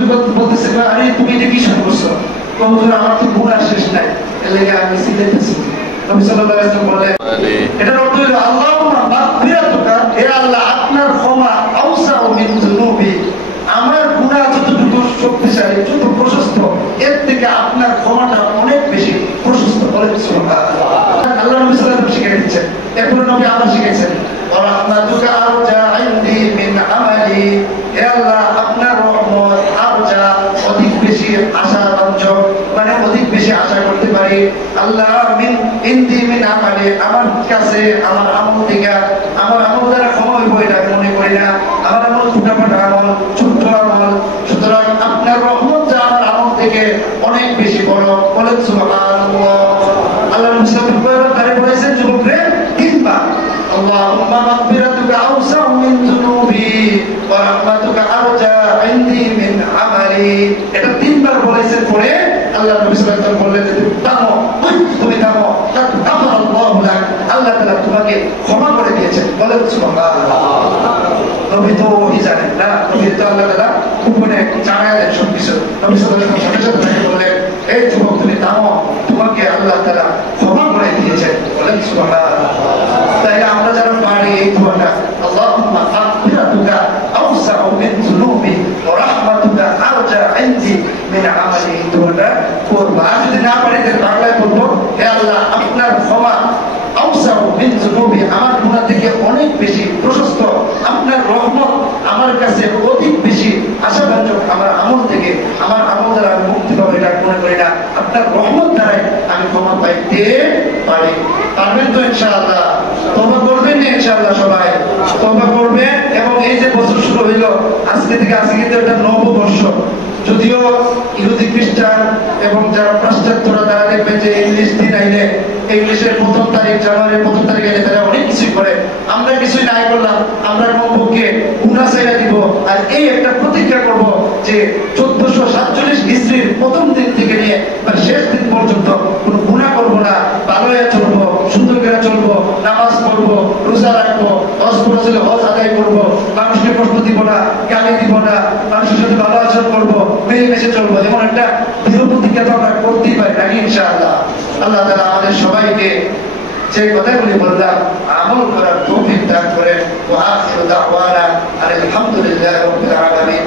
নবী বলতেছে আরে তুমি এটা কি শুরু করছো? হুজুর আমার তো গুনাহ শেষ নাই, এর লাগি আমি সিলেতেছি। নবী সাল্লাল্লাহু আলাইহি ওয়াসাল্লাম বলেন এটার অর্থ হলো আল্লাহুম্মা মাগফিরাতুকা, হে আল্লাহ আপনার ক্ষমা আওসাউ মিন যুনুবি, আমার গুনাহ যতটুকু শক্তিশালী যত প্রশস্ত এর থেকে আপনার ক্ষমাটা অনেক বেশি প্রশস্ত। বলেন সুবহানাল্লাহ। আল্লাহ নবী সাল্লাল্লাহু আলাইহি ওয়াসাল্লাম শিখিয়ে দিচ্ছেন, এরপর নবী আবার শিখিয়েছেন ওয়া রাহমাতুকা আরজা ইনদি মিন আমালি, হে আল্লাহ আপনার রহমত আরজা অধিক বেশি আশাবাঞ্জক, মানে অধিক বেশি আশা করতে পারি। আল্লাহ মিন ইনদি মিন আমালি, আমার কাছে আমার আমল থেকে, আমার আমল দ্বারা ক্ষমা হইব এটা মনে করি না, আমার আমল ছোটখাটো আমল, ছোট্ট আমল, সুতরাং আপনার রহমত যা আমার আমল থেকে অনেক বেশি বড়। বলেন সুবহানাল্লাহ। আল্লাহ নবী সাল্লাল্লাহু আলাইহি ওয়াসাল্লাম তারে বলেছেন যুবকরে তিনবার আল্লাহুম্মা মাগফিরাতুকা আওসাউ মিন যুনুবি ওয়া রাহমাতুকা আরজা ইনদি মিন আমালি, এটা তিনবার বলেছেন। পরে আল্লাহ নবী সাল্লাল্লাহু আলাইহি ওয়াসাল্লাম বললেন তুমি থামো, আল্লাহু লাক, আল্লাহ তাআলা তোমাকে ক্ষমা করে দিয়েছেন। বলেন সুবহানাল্লাহ। নবী তো ওহি জানেন না, নবী তো আল্লাহ তাআলা গোপনে জানায় দেন সবকিছু। নবী সাল্লাল্লাহু আলাইহি ওয়াসাল্লাম সাথে সাথে বললেন এই যুবক তুমি থামো, তোমাকে আল্লাহ তাআলা ক্ষমা করে দিয়েছেন। বলেন সুবহানাল্লাহ। তাই আমরা যারা পারি এই দোয়াটা আল্লাহুম্মা মাগফিরাতুকা আওসাউ মিন যুনুবি ওয়া রাহমাতুকা আরজা ইনদি মিন আমালি, এই দোয়াটা করব। আর যদি না পারি তাহলে বাংলায় বলবো হে আল্লাহ আপনার ক্ষমা আওসাউ মিন যুনুবি, আমার গুনাহ থেকে অনেক বেশি প্রশস্ত, আপনার রহমত আমার কাছে অধিক বেশি আশাবাঞ্জক, আমার আমল থেকে, আমার আমল দ্বারা আমি মুক্তি পাবো এটা মনে করি না, আপনার রহমত দ্বারাই আমি ক্ষমা পাইতে পারি। পারবেন তো ইনশাআল্লাহ? তওবা করবেন না ইনশাআল্লাহ? সবাই তওবা করবেন। এবং এই যে বছর শুরু হইল আজকে থেকে, আজকে কিন্তু এটা নববর্ষ। যদিও ইহুদি খ্রিস্টান এবং যারা পাশ্চাত্যরা তারা দেখবেন যে ইংলিশ দিন আইলে, ইংলিশের প্রথম তারিখ, জানুয়ারির প্রথম তারিখ আইলে তারা অনেক কিছুই করে। আমরা কিছুই নাই করলাম, আমরা কমপক্ষে গুনাহ ছাইড়া দিব আর এই একটা প্রতিজ্ঞা করব যে 1447 হিজরির প্রথম দিন থেকে নিয়ে বা শেষ দিন পর্যন্ত কোনো গুনাহ করব না, ভালো হয়ে চলবো, সুন্দর করে চলবো, নামাজ পড়বো, রোজা রাখবো, হজ ফরজ হজ আদায় করবো, মানুষকে কষ্ট দিব না, গালি দিব না, মানুষের সাথে ভালো আচরণ করবো, মিলেমিশে চলবো। এমন একটা দৃঢ় প্রতিজ্ঞা তো আমরা করতেই পারি নাকি ইনশাআল্লাহ? আল্লাহ তাআলা আমাদের সবাইকে যে কথাগুলি বললাম আমল করার তৌফিক দান করেন। ওয়া আখিরু দাওয়ানা আলহামদুলিল্লাহি রাব্বিল আলামিন।